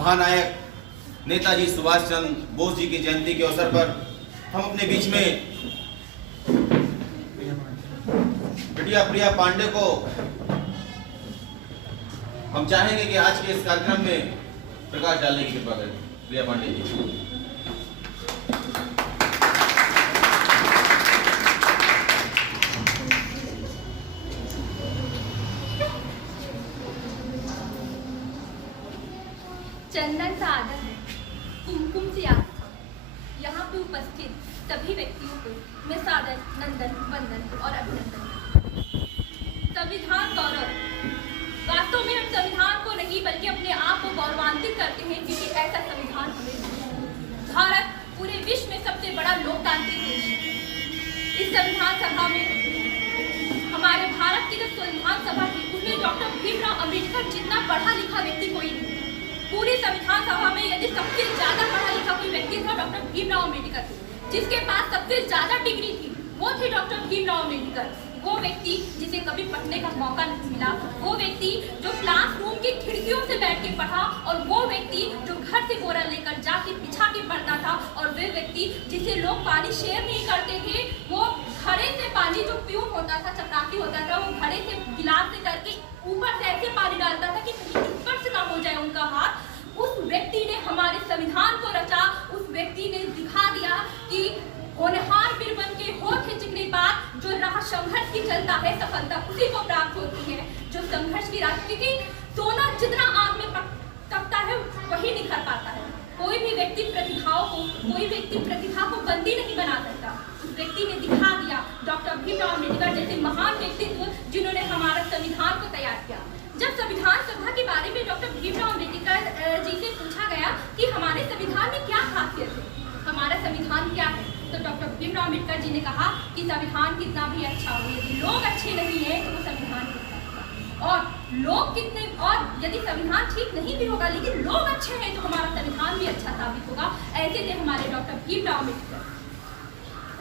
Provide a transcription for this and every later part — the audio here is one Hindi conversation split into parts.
महानायक नेताजी सुभाष चंद्र बोस जी की जयंती के अवसर पर हम अपने बीच में बिटिया प्रिया पांडे को हम चाहेंगे कि आज के इस कार्यक्रम में प्रकाश डालने की कृपा करें। प्रिया पांडे जी। चंदन सा आदर है, कुमकुम से आस्था। यहाँ पे उपस्थित सभी व्यक्तियों को मैं सादर नंदन वंदन और अभिनंदन। संविधान गौरव। वास्तव में हम संविधान को नहीं बल्कि अपने आप को गौरवान्वित करते हैं, क्योंकि ऐसा संविधान हमें मिला है। भारत पूरे विश्व में सबसे बड़ा लोकतांत्रिक देश है। इस संविधान सभा में हमारे भारत की जो संविधान सभा थी उसमें डॉक्टर भीमराव अम्बेडकर जितना पढ़ा लिखा व्यक्ति कोई नहीं। पूरी संविधान सभा में यदि सबसे ज्यादा पढ़ा लिखा कोई व्यक्ति था डॉक्टर भीमराव अम्बेडकर, जिसके पास सबसे ज्यादा डिग्री थी वो थे डॉक्टर भीमराव अम्बेडकर। वो व्यक्ति जिसे कभी पढ़ने का मौका नहीं मिला, वो व्यक्ति जो क्लासरूम की खिड़कियों से बैठ के पढ़ा, और वो व्यक्ति जो घर से बोरा लेकर जाके बिछा के पढ़ता था, और वे व्यक्ति जिसे लोग पानी शेयर नहीं करते थे, वो घड़े से पानी जो प्यून होता था, चपरासी होता था, वो घड़े से गिलास से करके ऊपर से ऐसे पानी डालता था कि कहीं ऊपर से ना हो जाए उनका हाथ। उस व्यक्ति ने हमारे संविधान को रचा। उस व्यक्ति ने दिखा दिया कि होनहार बिरबन के होठ चिकनी बात, जो राह संघर्ष की चलता है सफलता उसी को प्राप्त होती है। जो संघर्ष की राह, क्योंकि सोना जितना आग में तपता है वही निखर पाता है। कोई भी व्यक्ति प्रतिभा को बंदी नहीं बना सकता। उस व्यक्ति ने दिखा दिया, डॉक्टर भीमराव अम्बेडकर जैसे महान व्यक्तित्व जिन्होंने हमारा संविधान को तैयार किया। जब संविधान सभा के बारे में डॉक्टर भीमराव अम्बेडकर जी से पूछा गया कि हमारे संविधान में क्या खासियत है, हमारा संविधान क्या है, तो डॉक्टर भीमराव अम्बेडकर जी ने कहा कि संविधान कितना भी अच्छा हो, यदि लोग अच्छे नहीं है तो वो संविधान कितना अच्छा, और लोग कितने, और यदि संविधान ठीक नहीं भी होगा लेकिन लोग अच्छे हैं तो हमारा संविधान भी अच्छा साबित होगा। ऐसे थे हमारे डॉक्टर भीमराव अम्बेडकर।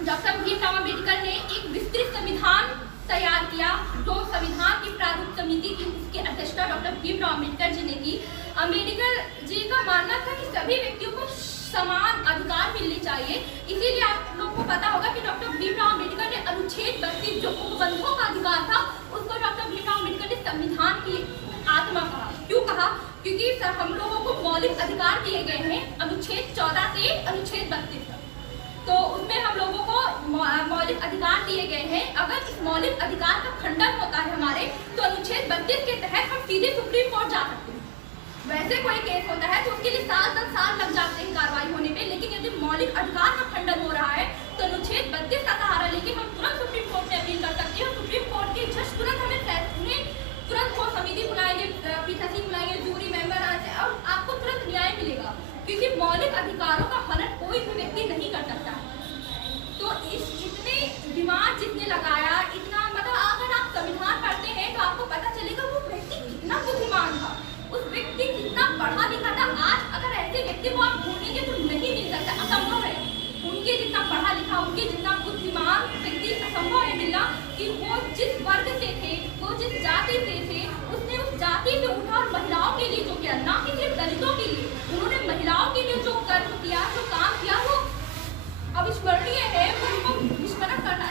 डॉक्टर भीमराव अम्बेडकर ने एक विस्तृत संविधान तैयार किया, जो संविधान की प्रारूप समिति की उसकी अध्यक्षता डॉक्टर भीमराव अम्बेडकर जी ने की। अम्बेडकर जी का मानना था कि सभी व्यक्तियों को समान अधिकार मिलने चाहिए। इसीलिए आप लोगों को पता होगा कि डॉक्टर भीमराव अम्बेडकर ने अनुच्छेद 32 जो उपबंधों का अधिकार था उसको डॉक्टर भीमराव अम्बेडकर ने संविधान की आत्मा कहा। क्यों कहा? क्योंकि हम लोगों को मौलिक अधिकार दिए गए हैं अनुच्छेद 14 से अनुच्छेद 32 तक, तो उसमें हम लोगों को मौलिक अधिकार दिए गए हैं। अगर इस मौलिक अधिकार का खंडन होता है हमारे, तो अनुच्छेद 32 के तहत हम सीधे सुप्रीम कोर्ट जा सकते हैं। वैसे कोई केस होता है तो उसके लिए 7-10 साल लग जाते हैं कार्रवाई होने में, लेकिन यदि मौलिक अधिकार का खंडन हो रहा है तो अनुच्छेद 32 का सहारा लेके हम तुरंत सुप्रीम कोर्ट में अपील कर सकते हैं। सुप्रीम कोर्ट के जज तुरंत तुरंत वो समिति बुलाएंगे, पीठासीन बुलाएंगे, जूरी मेंबर आते, और आपको तुरंत न्याय मिलेगा, क्योंकि मौलिक अधिकारों का हनन कोई भी व्यक्ति नहीं कर सकता। तो इतने दिमाग जिसने लगाया, इतना मतलब अगर आप संविधान पढ़ते हैं तो आपको पता चलेगा वो व्यक्ति कितना बुद्धिमान था, उस व्यक्ति कितना पढ़ा लिखा था। आज अगर ऐसे व्यक्ति को आप ढूंढेंगे तो नहीं मिल सकता, असंभव है। उनके जितना पढ़ा लिखा, उनके जितना बुद्धिमान व्यक्ति असंभव है मिलना। कि वो जिस वर्ग से थे, वो जिस जाति से थे, उसने उस जाति से उठा और महिलाओं के लिए जो किया, ना कि सिर्फ दलितों के लिए, उन्होंने महिलाओं के लिए जो कर्म किया, जो काम किया, वो अविस्मरणीय है। उनको स्मरण करना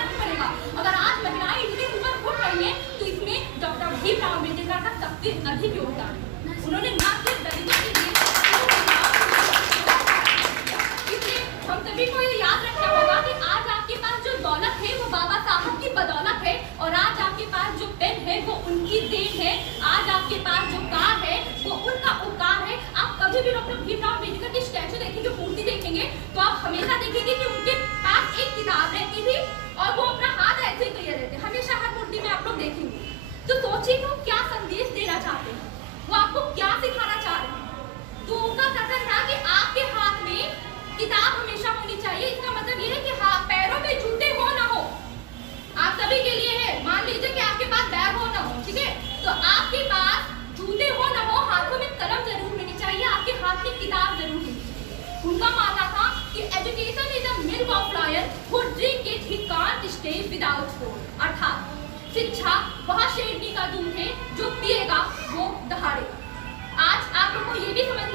ही पड़ेगा। अगर आज महिलाएं इतनी ऊपर उठ रही हैं तो इसमें डॉक्टर भीमराव अम्बेडकर का सबसे अधिक योगदान है। उन्होंने ना सिर्फ दलितों के लिए, इसलिए हम सभी को ये याद रखना होगा कि आज आपके पास जो दौलत है वो बाबा साहब की बदौलत है, और आज आपके पास जो पेन है वो उनकी देन है। आज आपके पास जो कार है वो उनका उपकार है। आप कभी भी डॉक्टर भीमराव अम्बेडकर की स्टैचू देखेंगे, मूर्ति देखेंगे, तो आप हमेशा देखेंगे कि उनके पास एक किताब रहती थी और वो अपना हाथ ऐसे ही किए रहते, हमेशा हर मूर्ति में आप लोग देखेंगे। तो सोचिए वो क्या संदेश देना चाहते हैं, वो आपको क्या सिखाना चाह रहे हैं। तो उनका कथन था कि आपके हाथ में किताब हमेशा होनी चाहिए। इसका मतलब ये है कि पैरों में जूते हो ना हो, आप सभी के लिए है। मान लीजिए कि आपके पास बैग हो ना हो, ठीक है, तो आपके पास जूते हो ना हो, हाथों में कलम जरूर होनी चाहिए, आपके हाथ में किताब जरूर होनी चाहिए। उनका मानना था कि education is a milk of lion who drink it he can't stay without food. अर्थात शिक्षा वह शेरनी का दूध है जो पिएगा वो दहाड़ेगा। आज आप लोगों को ये भी समझ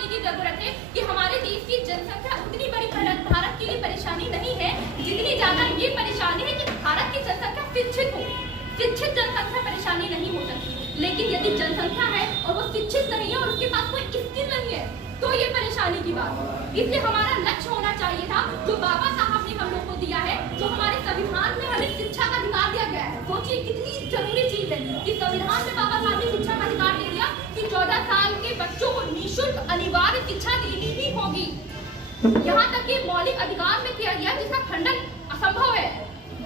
जनसंख्या परेशानी नहीं हो सकती, लेकिन यदि जनसंख्या है और वो शिक्षित नहीं है और उसके पास कोई स्किल नहीं है तो ये परेशानी की बात है। इसलिए हमारा लक्ष्य होना चाहिए था जो बाबा साहब ने हम लोग को दिया है, जो हमारे संविधान में हमें शिक्षा का अधिकार दिया गया है। सोचिए कितनी जरूरी चीज है कि संविधान में बाबा साहब ने शिक्षा का अधिकार दे दिया कि 14 साल के बच्चों को निःशुल्क अनिवार्य शिक्षा देनी ही होगी। यहाँ तक कि मौलिक अधिकार में किया गया जिसका खंडन असंभव है।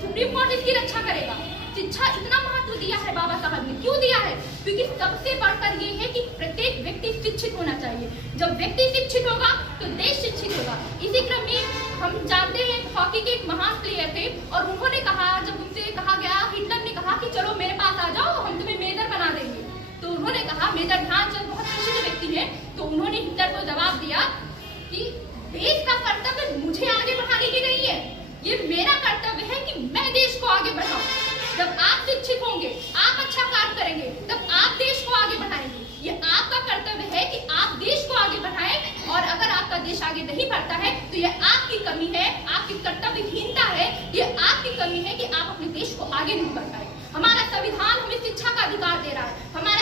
सुप्रीम कोर्ट इसकी रक्षा करेगा। शिक्षा इतना महत्व दिया है बाबा साहब ने, क्यों दिया है? क्योंकि सबसे बढ़कर ये है कि प्रत्येक व्यक्ति शिक्षित होना चाहिए। जब व्यक्ति शिक्षित होगा तो देश शिक्षित होगा। इसी क्रम में हम जानते हैं हॉकी के एक महान प्लेयर थे और उन्होंने कहा, जब उनसे कहा गया, हिटलर ने कहा कि चलो मेरे पास आ जाओ, हम तुम्हें मेजर बना देंगे, तो उन्होंने कहा, मेजर ध्यानचंद बहुत प्रसिद्ध व्यक्ति है, तो उन्होंने हिटलर को जवाब दिया कि देश का कर्तव्य मुझे आगे बढ़ाने की नहीं है, ये मेरा कर्तव्य है कि मैं देश को आगे बढ़ाऊं। जब आप शिक्षित होंगे, आप अच्छा कार्य करेंगे, तब आप देश को आगे बढ़ाएंगे। ये आपका कर्तव्य है कि आप देश को आगे बढ़ाएं, और अगर आपका देश आगे नहीं बढ़ता है तो ये आपकी कमी है, आपकी कर्तव्यहीनता है, ये आपकी कमी है कि आप अपने देश को आगे नहीं बढ़ पाए। हमारा संविधान हमें शिक्षा का अधिकार दे रहा है, हमारा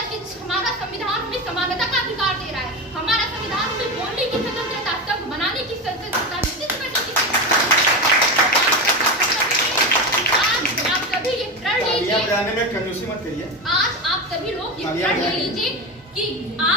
संविधान हमें समानता का अधिकार दे रहा है, हमारा संविधान हमें बोलने की स्वतंत्रता, सब बनाने की स्वतंत्रता, निश्चित करने की आज आप सभी ये प्रण लीजिए, में कंजूसी मत करिए। आज आप सभी लोग ये प्रण ले लीजिए